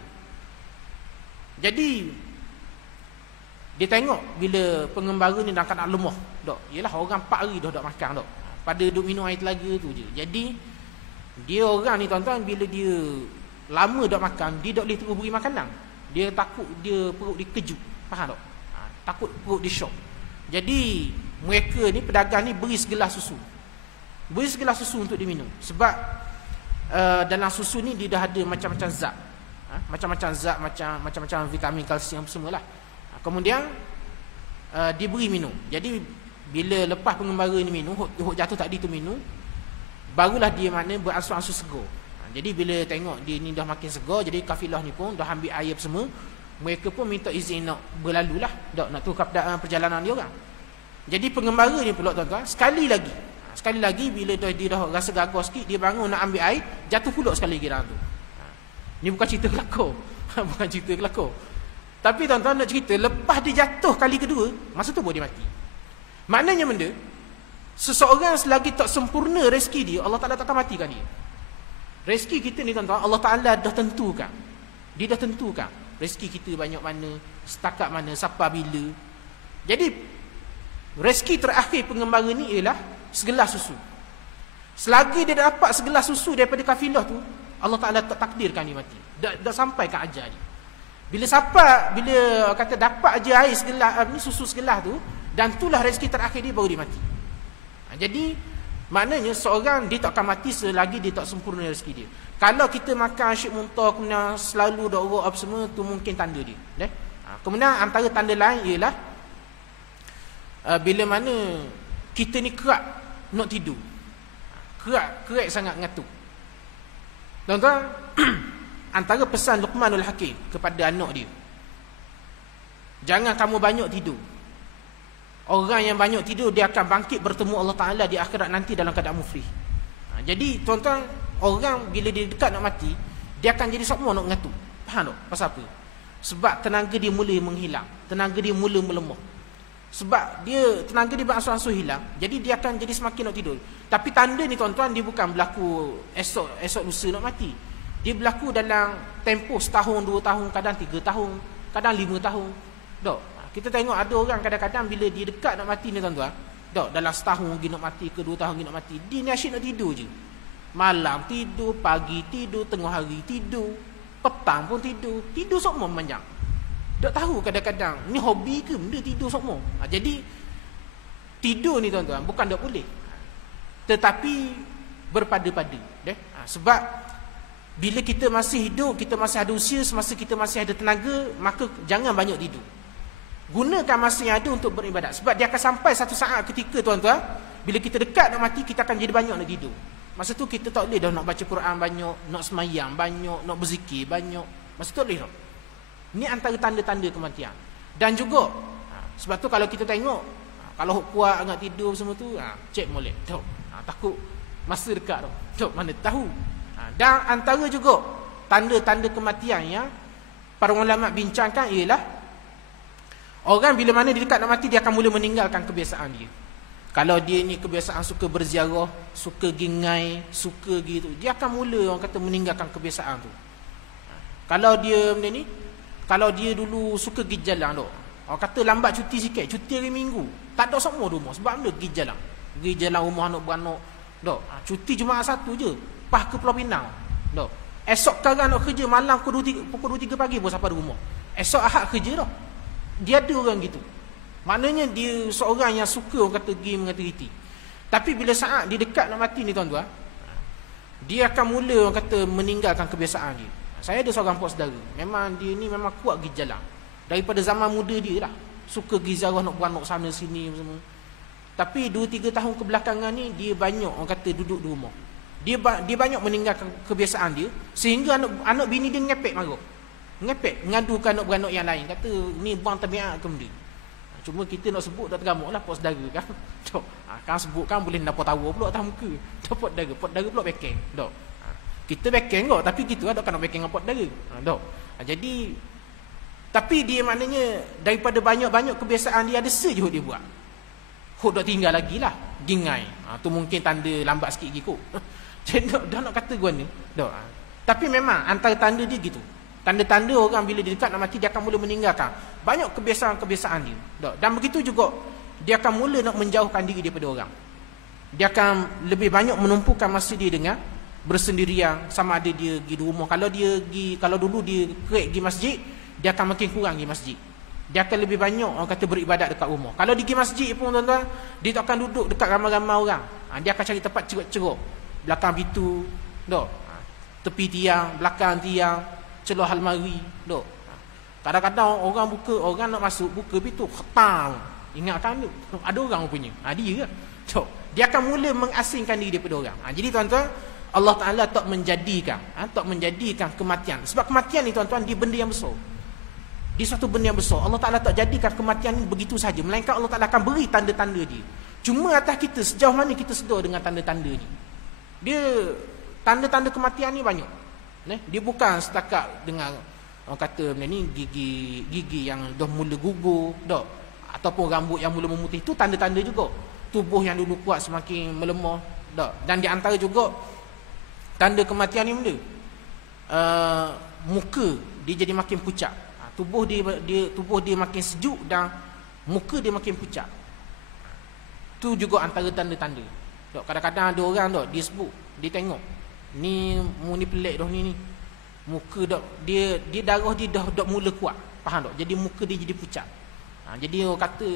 Jadi dia tengok bila pengembara ni dah nak lemah. Yalah orang 4 hari dah tak makan pada duduk minum air telaga tu je. Jadi dia orang ni tuan-tuan, bila dia lama tak makan, dia tak boleh terus beri makanan. Dia takut dia perut dia kejut. Faham tak? Takut perut dia syok. Jadi mereka ni pedagang ni beri segelas susu. Untuk dia minum. Sebab dalam susu ni dia dah ada macam-macam zat. Macam-macam vitamin, kalsium semualah. Kemudian dia beri minum. Jadi bila lepas pengembara ni minum, hok jatuh tadi tu minum, barulah dia beransur-ansur segar. Jadi bila tengok dia ni dah makin segar, jadi kafilah ni pun dah ambil air semua. Mereka pun minta izin nak berlalu lah, nak tukar perjalanan dia orang. Jadi pengembara ni pula tuan-tuan, sekali lagi bila dia dah rasa gagal sikit, dia bangun nak ambil air, jatuh pula sekali lagi dalam tu. Ni bukan cerita kelakar. Tapi tuan-tuan nak cerita, lepas dia jatuh kali kedua, masa tu baru dia mati. Maknanya benda, seseorang selagi tak sempurna rezeki dia, Allah Ta'ala takkan matikan dia. Rezeki kita ni tuan-tuan, Allah Ta'ala dah tentukan. Dia dah tentukan rezeki kita banyak mana, setakat mana, siapa bila. Jadi rezeki terakhir pengembara ni ialah segelas susu. Selagi dia dapat segelas susu daripada kafilah tu, Allah Ta'ala tak takdirkan dia mati. Dah sampai ke ajal dia. Bila kata dapat aja air segelas, susu segelas tu, dan itulah rezeki terakhir dia, baru dia mati. Jadi maknanya seorang dia tak akan mati selagi dia tak sempurna rezeki dia. Kalau kita makan asyik muntah, kemudian selalu dak urut apa semua, tu mungkin tanda dia. Kemudian antara tanda lain ialah bila mana kita ni kerap nak tidur. Kerap sangat ngantuk. Tuan-tuan, antara pesan Luqmanul Hakim kepada anak dia, jangan kamu banyak tidur. Orang yang banyak tidur, dia akan bangkit bertemu Allah Ta'ala di akhirat nanti dalam keadaan muflih. Jadi tuan-tuan, orang bila dia dekat nak mati, dia akan jadi semua nak ngantuk. Faham tak? Pasal apa? Sebab tenaga dia mula menghilang, tenaga dia mula melemah. Sebab tenaga dia beransur-ansur hilang, jadi dia akan jadi semakin nak tidur. Tapi tanda ni tuan-tuan, dia bukan berlaku esok lusa nak mati. Dia berlaku dalam tempoh setahun, 2 tahun, kadang 3 tahun, kadang 5 tahun. Dok, kita tengok ada orang kadang-kadang bila dia dekat nak mati ni tuan-tuan, dok, dalam setahun lagi nak mati ke 2 tahun lagi nak mati, dia ni asyik nak tidur je. Malam tidur, pagi tidur, tengah hari tidur, petang pun tidur. Tidur semua memanjang. Tak tahu kadang-kadang ni hobi ke benda tidur semua. Jadi tidur ni tuan-tuan bukan tak boleh, tetapi berpada-pada. Sebab bila kita masih hidup, kita masih ada usia, semasa kita masih ada tenaga, maka jangan banyak tidur. Gunakan masa yang ada untuk beribadat. Sebab dia akan sampai satu saat ketika tuan-tuan, bila kita dekat nak mati, kita akan jadi banyak nak tidur. Masa tu kita tak boleh dah nak baca Quran banyak, nak semayang banyak, nak berzikir banyak. Masa tu boleh dah. Ini antara tanda-tanda kematian. Dan juga sebab tu kalau kita tengok, kalau kuat nak tidur semua tu, cek molek. Takut masa dekat tu. Mana tahu. Dan antara juga tanda-tanda kematian yang para ulama bincangkan ialah orang bila mana dia dekat nak mati, dia akan mula meninggalkan kebiasaan dia. Kalau dia ni kebiasaan suka berziarah, suka gingai, suka gitu, dia akan mula orang kata meninggalkan kebiasaan tu. Kalau dia benda ni, kalau dia dulu suka pergi jalan dok, orang kata lambat cuti sikit, cuti hari Minggu, tak ada semua di rumah. Sebab benda pergi jalan. Pergi jalan rumah anak beranak, dok. Cuti Jumaat satu je, pas ke Pulau Pinang, dok. Esok kali nak kerja malam pukul 2-3 pagi pun sampai di rumah. Esok Ahad kerja dah. Dia ada orang gitu. Maknanya dia seorang yang suka orang kata pergi mengata-riti. Tapi bila saat dia dekat nak mati ni tuan-tuan, dia akan mula orang kata meninggalkan kebiasaan dia. Saya ada seorang puak saudara, memang dia ni memang kuat pergi jalan. Daripada zaman muda dia lah, suka pergi ziarah nak beranak sana sini semua. Tapi 2-3 tahun kebelakangan ni dia banyak orang kata duduk di rumah. Dia banyak meninggalkan kebiasaan dia, sehingga anak bini dia ngepek marah. Ngepek, ngadukan anak beranak yang lain, kata ni buang tabiat ke benda. Cuma kita nak sebut dah tergamuk lah puak saudara kan. Kan sebut kan boleh dapat tawa pula atas muka. Puak saudara pula backing. Dok. Kita backing kok, tapi kita ada kan nak backing dengan puak saudara. Dok. Jadi tapi dia maknanya daripada banyak-banyak kebiasaan dia, ada sejuk dia buat. Hok dah tinggal lagi lah, gingai. Tu mungkin tanda lambat sikit lagi kot. Jadi dah nak kata gua ni. Dok. Tapi memang antara tanda dia gitu. Tanda-tanda orang bila dia dekat nak mati, dia akan mula meninggalkan banyak kebiasaan-kebiasaan dia. Dan begitu juga dia akan mula nak menjauhkan diri daripada orang. Dia akan lebih banyak menumpukan masa dia dengan bersendirian, sama ada dia pergi di rumah. Kalau dulu dia kerek pergi masjid, dia akan makin kurang pergi masjid. Dia akan lebih banyak orang kata beribadat dekat rumah. Kalau dia pergi masjid pun tuan-tuan, dia tak akan duduk dekat ramai-ramai orang. Dia akan cari tempat ceruk-ceruk, belakang pintu, tepi tiang, belakang tiang, celah almari, dok. Kadang-kadang orang nak masuk buka pintu, khatam. Ingatkan ada orang punya. Dia ke? Dok. Dia akan mula mengasingkan diri daripada orang. Jadi tuan-tuan, Allah Taala tak menjadikan kematian. Sebab kematian ni tuan-tuan, dia benda yang besar. Dia suatu benda yang besar. Allah Taala tak jadikan kematian ni begitu saja, melainkan Allah Taala akan beri tanda-tanda dia. Cuma atas kita sejauh mana kita sedar dengan tanda-tanda ni. Dia tanda-tanda kematian ni banyak. Dia bukan setakat dengan orang kata benda ni gigi yang dah mula gugur, dok, ataupun rambut yang mula memutih. Itu tanda-tanda juga. Tubuh yang dulu kuat semakin melemah, dok. Dan di antara juga tanda kematian ni benda, muka dia jadi makin pucat. Tubuh dia makin sejuk dan muka dia makin pucat. Tu juga antara tanda-tanda. Dok, kadang-kadang ada orang dok, dia sebut, dia tengok ni pelik dah ni. Muka dak dia darah dia dah mula kuat. Faham tak? Jadi muka dia jadi pucat. Jadi orang kata,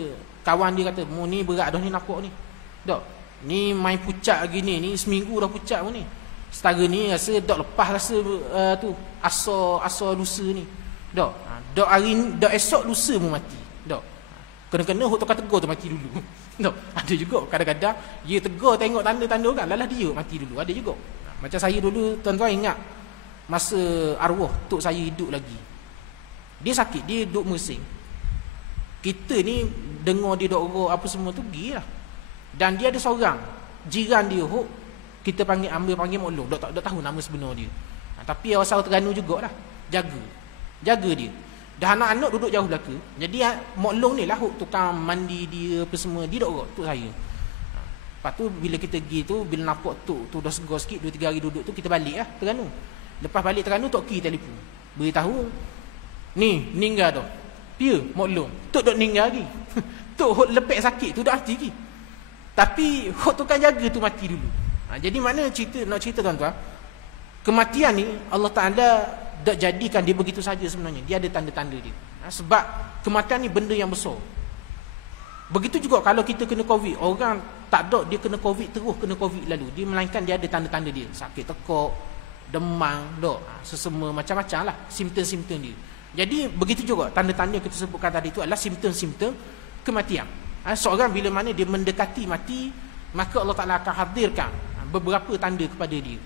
kawan dia kata, "Mu ni berat dah ni nampak ni." Dok. Ni main pucat gini ni seminggu dah pucat pun ni. Setara ni rasa dak lepas rasa tu asal lusa ni. Dok. Dok hari ni, dok esok lusa mu mati. Dok. Kena-kena hok tegur tu mati dulu. Dok. Ada juga kadang-kadang dia tegur tengok tanda-tanda orang, lalah dia mati dulu. Ada juga. Macam saya dulu, tuan-tuan ingat masa arwah tok saya hidup lagi, dia sakit, dia duduk mersing. Kita ni dengar dia dok apa semua tu pergi lah. Dan dia ada seorang jiran dia, kita panggil Mak Long, tak tahu nama sebenar dia. Tapi awak Terengganu jugalah, jaga dia. Dah anak-anak duduk jauh belaka. Jadi Mak Long ni lah tukang mandi dia apa semua, dia dok tok saya. Lepas tu bila kita pergi tu, bila nampak tu dah segar sikit, 2-3 hari duduk tu, kita balik lah Terengganu. Lepas balik Terengganu Tok Ki telefon, beritahu ni meninggal dah. Dia maklum tok dok meninggal lagi. Tok hok lepek sakit tu dah mati lagi. Tapi hok tukang jaga tu mati dulu. Jadi mana nak cerita tuan-tuan, kematian ni Allah Taala tak jadikan dia begitu saja sebenarnya. Dia ada tanda-tanda dia. Sebab kematian ni benda yang besar. Begitu juga kalau kita kena COVID, orang tak ada dia kena COVID terus kena COVID lalu. Dia melainkan dia ada tanda-tanda dia. Sakit tekuk, demam, sesama macam-macam lah simptom-simptom dia. Jadi begitu juga tanda-tanda kita sebutkan tadi itu adalah simptom-simptom kematian. Seorang bila mana dia mendekati mati, maka Allah Ta'ala akan hadirkan beberapa tanda kepada dia.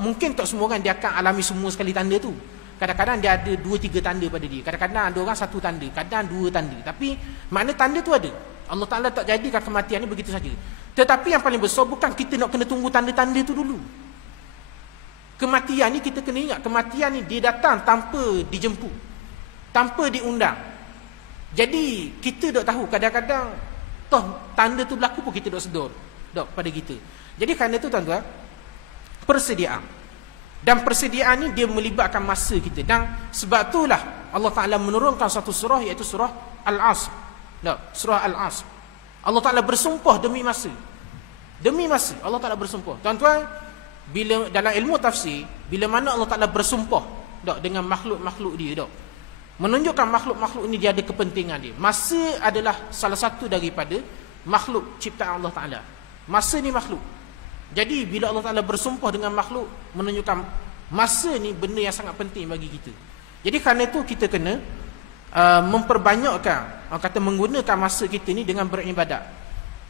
Mungkin tak semua orang dia akan alami semua sekali tanda tu. Kadang-kadang dia ada 2-3 tanda pada dia. Kadang-kadang ada orang 1 tanda, kadang 2 tanda. Tapi makna tanda tu ada. Allah Ta'ala tak jadikan kematian ni begitu saja. Tetapi yang paling besar bukan kita nak kena tunggu tanda-tanda tu dulu. Kematian ni kita kena ingat, kematian ni dia datang tanpa dijemput, tanpa diundang. Jadi kita tak tahu, kadang-kadang toh tanda tu berlaku pun kita tak sedar pada kita. Jadi kerana tu tuan-tuan, persediaan. Dan persediaan ni dia melibatkan masa kita. Dan sebab itulah Allah Ta'ala menurunkan satu surah, iaitu surah Al-Asr. Surah Al-Asr. Allah Ta'ala bersumpah demi masa. Demi masa Allah Ta'ala bersumpah. Tuan-tuan, bila dalam ilmu tafsir, bila mana Allah Ta'ala bersumpah dengan makhluk-makhluk dia, menunjukkan makhluk-makhluk ini dia ada kepentingan dia. Masa adalah salah satu daripada makhluk ciptaan Allah Ta'ala. Masa ni makhluk. Jadi bila Allah Ta'ala bersumpah dengan makhluk, menunjukkan masa ni benda yang sangat penting bagi kita. Jadi kerana itu kita kena memperbanyakkan, menggunakan masa kita ni dengan beribadat.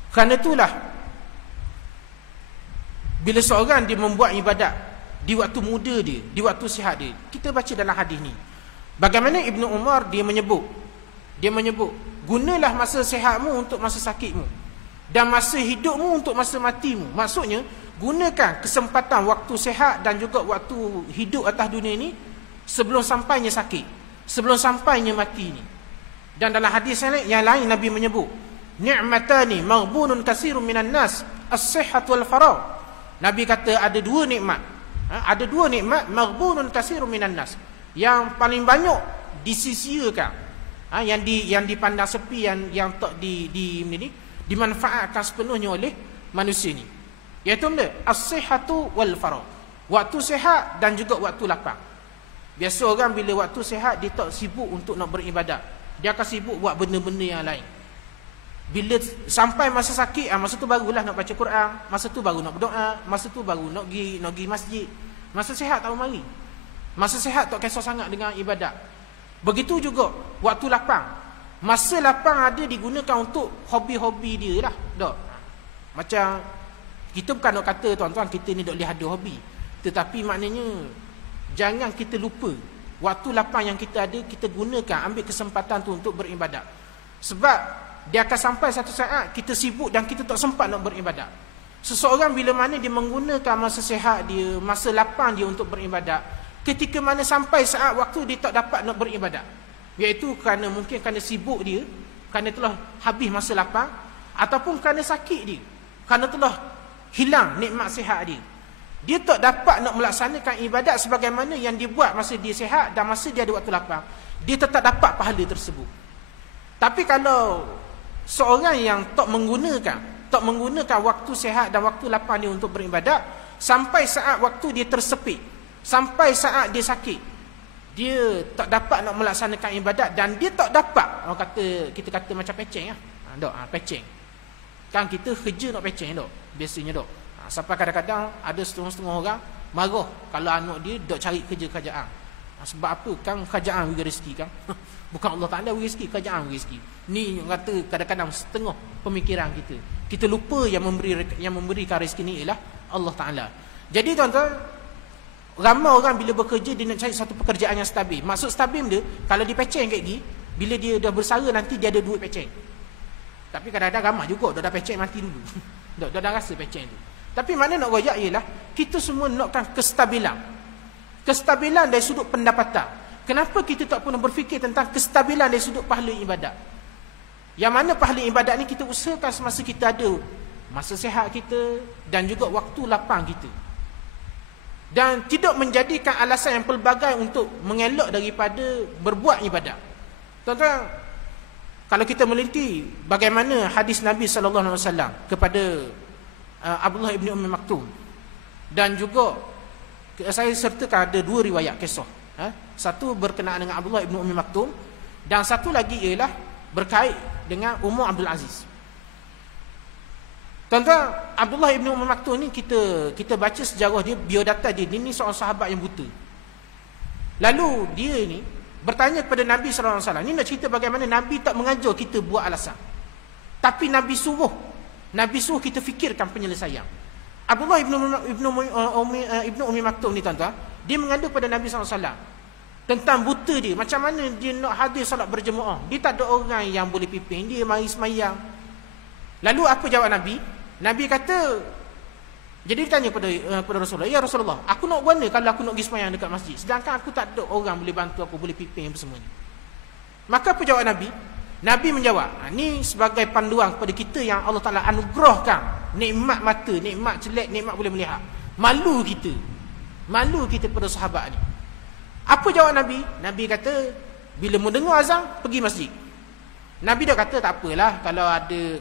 Kerana itulah bila seorang dia membuat ibadat di waktu muda dia, di waktu sihat dia, kita baca dalam hadis ni, bagaimana Ibnu Umar dia menyebut, gunalah masa sihatmu untuk masa sakitmu, dan masa hidupmu untuk masa matimu. Maksudnya gunakan kesempatan waktu sihat dan juga waktu hidup atas dunia ni sebelum sampainya sakit, sebelum sampainya mati ni. Dan dalam hadis yang lain Nabi menyebut, ni'matani maghbunun katsirun minan nas, as-sihhatu wal faragh. Nabi kata ada 2 nikmat. Ada 2 nikmat maghbunun katsirun minan nas, yang paling banyak disisiakan, yang dipandang sepi, yang tak dimanfaatkan sepenuhnya oleh manusia ni, iaitu benda as-sihhatu wal faragh, waktu sihat dan juga waktu lapang. Biasa orang bila waktu sihat dia tak sibuk untuk nak beribadat, dia akan sibuk buat benda-benda yang lain. Bila sampai masa sakit, masa tu barulah nak baca Quran, masa tu baru nak berdoa, masa tu baru nak pergi masjid. Masa sihat tak mari, masa sihat tak kisah sangat dengan ibadat. Begitu juga waktu lapang. Masa lapang ada digunakan untuk hobi-hobi dia lah. Macam kita bukan nak kata tuan-tuan kita ni dok lihat ada hobi, tetapi maknanya jangan kita lupa waktu lapang yang kita ada, kita gunakan, ambil kesempatan tu untuk beribadat. Sebab dia akan sampai satu saat kita sibuk dan kita tak sempat nak beribadat. Seseorang bila mana dia menggunakan masa sihat dia, masa lapang dia untuk beribadat, ketika mana sampai saat waktu dia tak dapat nak beribadat, iaitu mungkin kerana sibuk dia, kerana telah habis masa lapang, ataupun kerana sakit dia, kerana telah hilang nikmat sihat dia, dia tak dapat nak melaksanakan ibadat sebagaimana yang dia buat masa dia sihat dan masa dia ada waktu lapang, dia tetap dapat pahala tersebut. Tapi kalau seorang yang tak menggunakan waktu sihat dan waktu lapang dia untuk beribadat, sampai saat waktu dia tersepit, sampai saat dia sakit, dia tak dapat nak melaksanakan ibadat, dan dia tak dapat, kita kata macam peceng peceng. Kan kita kerja nak peceng biasanya sampai kadang-kadang ada setengah-setengah orang marah kalau anak dia dok cari kerja kerajaan. Sebab apa? Kan kerajaan bagi rezeki kan. Bukan Allah Ta'ala bagi rezeki, kerajaan bagi rezeki. Ni kata kadang-kadang setengah pemikiran kita. Kita lupa yang memberikan rezeki ni ialah Allah Ta'ala. Jadi tuan-tuan, ramai orang bila bekerja dia nak cari satu pekerjaan yang stabil. Maksud stabil dia, kalau dia peceng kat gini, bila dia dah bersara nanti dia ada duit peceng. Tapi kadang-kadang ramai juga dah peceng mati dulu. dah rasa peceng tu. Tapi mana nak royak ialah kita semua nakkan kestabilan. Kestabilan dari sudut pendapatan. Kenapa kita tak pernah berfikir tentang kestabilan dari sudut pahala ibadat? Yang mana pahala ibadat ni kita usahakan semasa kita ada masa sihat kita dan juga waktu lapang kita. dan tidak menjadikan alasan yang pelbagai untuk mengelak daripada berbuat ibadat. Tuan-tuan, kalau kita meliti bagaimana hadis Nabi sallallahu alaihi wasallam kepada Abdullah ibn Ummi Maktum, dan juga saya sertakan ada dua riwayat kisah. Satu berkenaan dengan Abdullah ibn Ummi Maktum, dan satu lagi ialah berkait dengan Umar Abdul Aziz. Tuan-tuan, Abdullah ibn Ummi Maktum ni kita baca sejarah dia, biodata dia ni seorang sahabat yang buta. Lalu dia ni bertanya kepada Nabi sallallahu alaihi wasallam. Ni nak cerita bagaimana Nabi tak mengajar kita buat alasan, tapi Nabi suruh kita fikirkan penyelesaian. Abdullah ibn Ummi Maktum ni, tuan-tuan, dia mengadu pada Nabi sallallahu alaihi wasallam tentang buta dia, macam mana dia nak hadir solat berjemaah. Dia tak ada orang yang boleh pimpin dia mari semayang. Lalu apa jawab Nabi? Nabi kata, jadi dia tanya kepada Rasulullah, ya Rasulullah, aku nak buat mana kalau aku nak pergi semayang dekat masjid, sedangkan aku tak ada orang boleh bantu aku, boleh pimpin apa semua ni. Maka apa jawab Nabi? Nabi menjawab, ni sebagai panduan kepada kita yang Allah Ta'ala anugerahkan nikmat mata, nikmat celak, nikmat boleh melihat. Malu kita pada sahabat ni. Apa jawab Nabi? Nabi kata, bila mendengar azan, pergi masjid. Nabi dah kata tak apalah,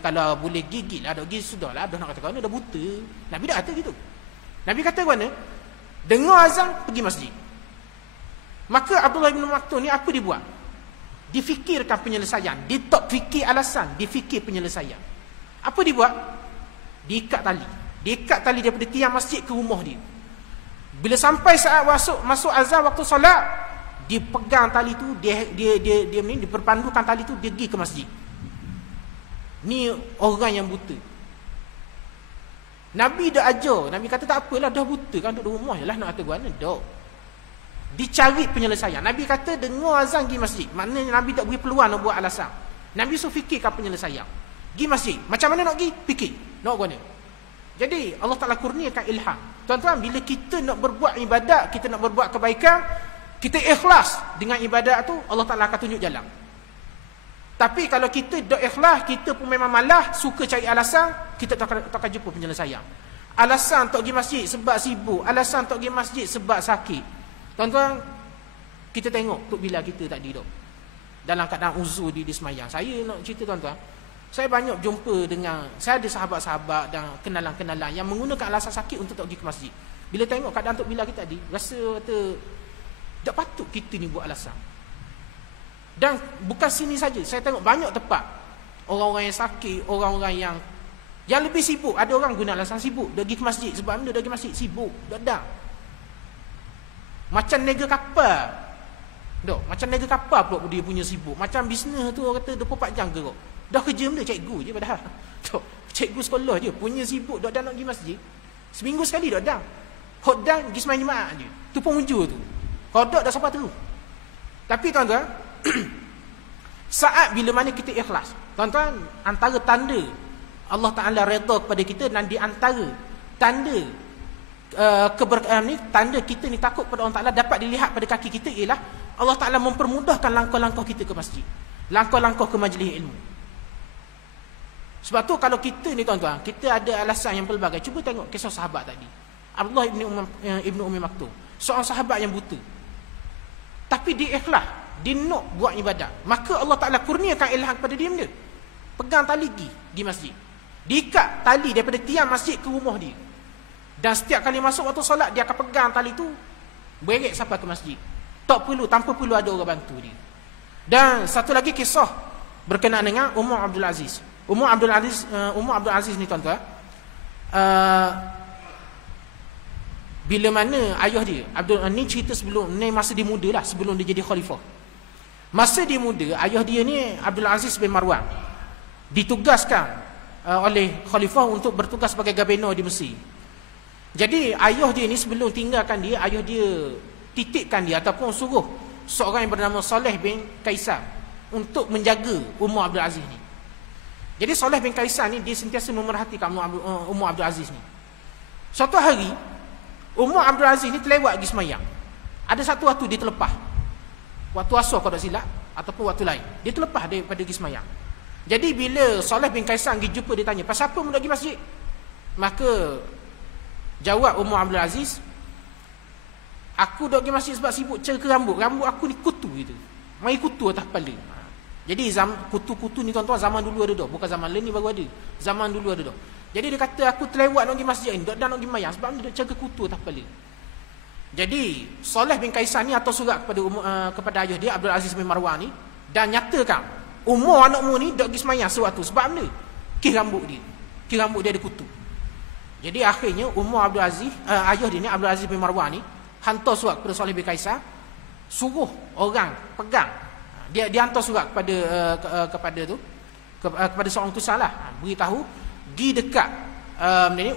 kalau boleh gigit lah, dah gigit sudah lah, dah nak kata kau ni dah buta. Nabi dah kata gitu. Nabi kata mana? Dengar azan, pergi masjid. Maka Abdullah bin Maktum ni apa dia buat? Difikirkan penyelesaian. Dia tak fikir alasan, dia fikir penyelesaian. Apa dia buat? Diikat tali daripada tiang masjid ke rumah dia. Bila sampai saat masuk azan waktu solat, dia pegang tali tu, dia diperpandukan tali tu, dia pergi ke masjid. Ni orang yang buta. Nabi dah ajar, Nabi kata tak apalah, dah buta kan, duduk rumah je lah, nak kata mana dah. Dicari penyelesaian. Nabi kata dengar azan pergi masjid. Maknanya Nabi tak beri peluang nak buat alasan. Nabi suruh fikirkan penyelesaian. Pergi masjid. Macam mana nak pergi? Fikir. Nak buat mana? Jadi Allah Ta'ala kurniakan ilham. Tuan-tuan, bila kita nak berbuat ibadat, kita nak berbuat kebaikan, kita ikhlas dengan ibadat tu, Allah Ta'ala akan tunjuk jalan. Tapi kalau kita tak ikhlas, kita pun memang malah, suka cari alasan, kita tak akan jumpa penyelesaian. Alasan tak pergi masjid sebab sibuk, alasan tak pergi masjid sebab sakit. Tuan-tuan, kita tengok Tok Bilal kita tadi tu, dalam keadaan uzur di semayang. Saya nak cerita tuan-tuan, saya banyak jumpa dengan, saya ada sahabat-sahabat dan kenalan-kenalan yang menggunakan alasan sakit untuk tak pergi ke masjid. Bila tengok keadaan Tok Bilal kita tadi, rasa kata tak patut kita ni buat alasan. Dan bukan sini saja, saya tengok banyak tempat orang-orang yang sakit, orang-orang yang lebih sibuk. Ada orang guna alasan sibuk, dia pergi ke masjid. Sebab mana dia pergi masjid? Sibuk, dah. Macam nega kapal. Macam nega kapal pula dia punya sibuk. Macam bisnes tu orang kata 24 jam ke kok. Dah kerja benda cikgu je padahal. Cikgu sekolah je punya sibuk, dah nak pergi masjid. Seminggu sekali dah. Khotbah pergi sembahyang Jumaat je. Tu penghujur tu. Kodok dah sampai tu. Tapi tuan-tuan, saat bila mana kita ikhlas, tuan-tuan, antara tanda Allah Ta'ala redha kepada kita, dan di antara tanda tanda kita ni takut pada Allah Ta'ala dapat dilihat pada kaki kita ialah Allah Ta'ala mempermudahkan langkah-langkah kita ke masjid, langkah-langkah ke majlis ilmu. Sebab tu kalau kita ni tuan-tuan, kita ada alasan yang pelbagai. Cuba tengok kisah sahabat tadi, Abdullah ibn Ummi Maktum, seorang sahabat yang buta, tapi dia ikhlas, dia nak buat ibadat. Maka Allah Ta'ala kurniakan ilham kepada dia. Pegang tali pergi masjid, diikat tali daripada tiang masjid ke rumah dia. Dan setiap kali masuk waktu solat, dia akan pegang tali tu, beret sampai ke masjid. Tanpa perlu ada orang bantu dia. Dan satu lagi kisah berkenaan dengan Umar Abdul Aziz. Umar Abdul Aziz ni tuan-tuan, bila mana ayah dia, ni cerita sebelum ni, masa dia muda lah, sebelum dia jadi khalifah. Masa dia muda, ayah dia ni Abdul Aziz bin Marwan ditugaskan oleh khalifah untuk bertugas sebagai gubernur di Mesir. Jadi ayah dia ni sebelum tinggalkan dia, ayah dia titipkan dia ataupun suruh seorang yang bernama Saleh bin Kaisar untuk menjaga Umar Abdul Aziz ni. Jadi Saleh bin Kaisar ni dia sentiasa memerhatikan Umar Abdul Aziz ni. Suatu hari Umar Abdul Aziz ni terlewat pergi semayang. Ada satu waktu dia terlepas, waktu asar kalau tak silap, ataupun waktu lain, dia terlepas daripada pergi semayang. Jadi bila Saleh bin Kaisar pergi jumpa, dia tanya, pasal apa mu nak pergi masjid? Maka jawab Umar Abdul Aziz, Aku dok pergi masjid sebab sibuk cerka rambut. Rambut aku ni kutu gitu. Mai kutu atas kepala. Jadi kutu-kutu ni tuan-tuan zaman dulu ada dah. Bukan zaman ni baru ada. Zaman dulu ada dah. Jadi dia kata aku terlewat nak pergi masjid ni. Dok dah nak pergi mayang sebab dia dok cerka kutu atas kepala. Jadi Saleh bin Kaisan ni atau surat kepada ayah dia Abdul Aziz bin Marwan ni dan nyatakan umur anakmu ni dok pergi semayang sewaktu sebab mana? Kis rambut dia. Kis rambut dia ada kutu. Jadi akhirnya Umar Abdul Aziz, ayah dia ni Abdul Aziz bin Marwan ni hantar surat kepada Saleh bin Kaisan, suruh orang pegang. Dia hantar surat kepada seorang utusan lah, beritahu pergi dekat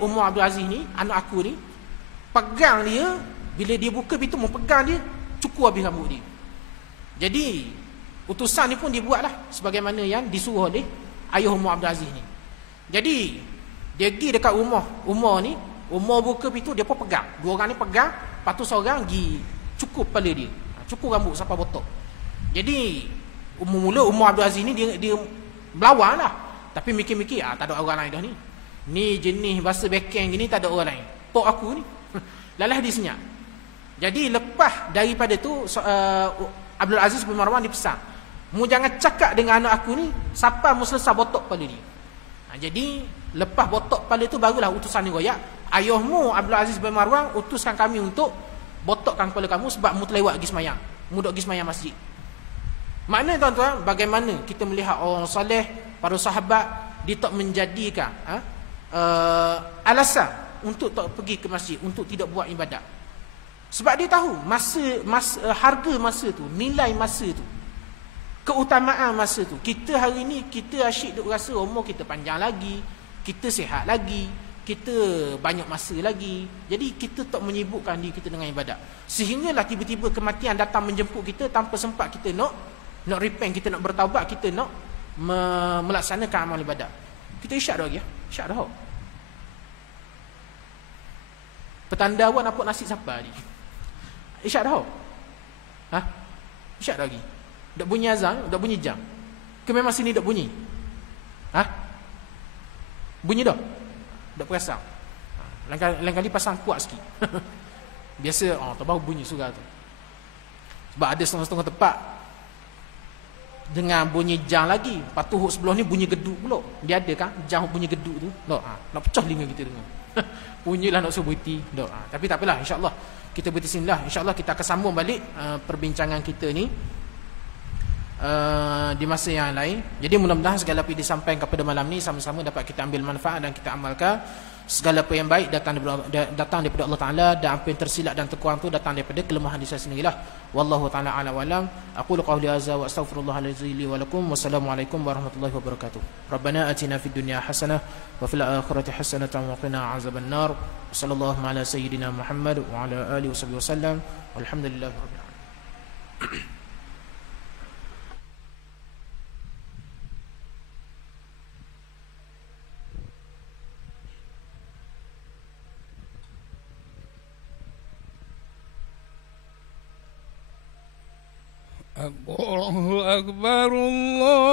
Umar Abdul Aziz ni, anak aku ni, pegang dia, bila dia buka pintu mau pegang dia, cukur habis rambut dia. Jadi utusan ni pun dibuatlah sebagaimana yang disuruh oleh ayah Umar Abdul Aziz ni. Jadi dia pergi dekat rumah Umar ni, Umar buka pintu, dia pun pegang. Dua orang ni pegang, lepas tu seorang pergi cukur kepala dia, cukur rambut sampai botok. Jadi mula Umar Abdul Aziz ni dia berlawan lah, tapi mikir-mikir tak ada orang lain dah ni. Ni jenis bahasa backhand gini tak ada orang lain. Pok aku ni lalah dia senyap. Jadi lepas daripada tu Abdul Aziz bin Marwan dipesan, mu jangan cakap dengan anak aku ni sampai mu selesai botok kepala dia. Jadi lepas botok kepala tu barulah utusan ni royak, ayahmu Abdul Aziz bin Marwan utuskan kami untuk botokkan kepala kamu sebab mu terlewat pergi semayang, mu dok pergi semayang masjid. Maknanya tuan-tuan, bagaimana kita melihat orang soleh, para sahabat, dia tak menjadikan alasan untuk tak pergi ke masjid, untuk tidak buat ibadat. Sebab dia tahu harga masa tu, nilai masa tu, keutamaan masa tu. Kita hari ni kita asyik duk rasa umur kita panjang lagi, kita sihat lagi, kita banyak masa lagi. Jadi kita tak menyibukkan diri kita dengan ibadat. Sehinggalah tiba-tiba kematian datang menjemput kita tanpa sempat kita nak repent, kita nak bertaubat, kita nak melaksanakan amal ibadat. Kita isyak dah lagi ya. Isyak dah. Petanda awak nampak nasi siapa ni? Isyak dah. Isyak dah lagi. Dak bunyi azan, dak bunyi jam. Ke memang sini dak bunyi? Bunyi dah? Dak perasan. Lain kali pasang kuat sikit. Biasa tak baru bunyi surah tu. Sebab ada setengah-setengah tempat dengan bunyi jam lagi, lepas tu huk sebelah ni bunyi geduk pula. Dia ada kan jam bunyi geduk tu. Nak pecah telinga kita dengar. Punyalah nak suruh berhenti. Tapi tak apalah, insya-Allah kita berhenti sinilah. Insya-Allah kita akan sambung balik perbincangan kita ni di masa yang lain. Jadi mudah-mudahan segala apa yang disampaikan kepada malam ni sama-sama dapat kita ambil manfaat dan kita amalkan. Segala apa yang baik datang daripada Allah Ta'ala, dan apa yang tersilap dan terkurang tu datang daripada kelemahan diri saya sendirilah. Wallahu ta'ala a'lam wa alam. Aqulu qawli hadza wa astaghfirullah li wa lakum. Wassalamualaikum warahmatullahi wabarakatuh. Rabbana atina fid dunya hasanah wa fil akhirati hasanatan wa qina azaban nar. Sallallahu ala sayyidina Muhammad wa ala alihi wasallam. Walhamdulillahi rabbil alamin. Allahu Akbar, Allah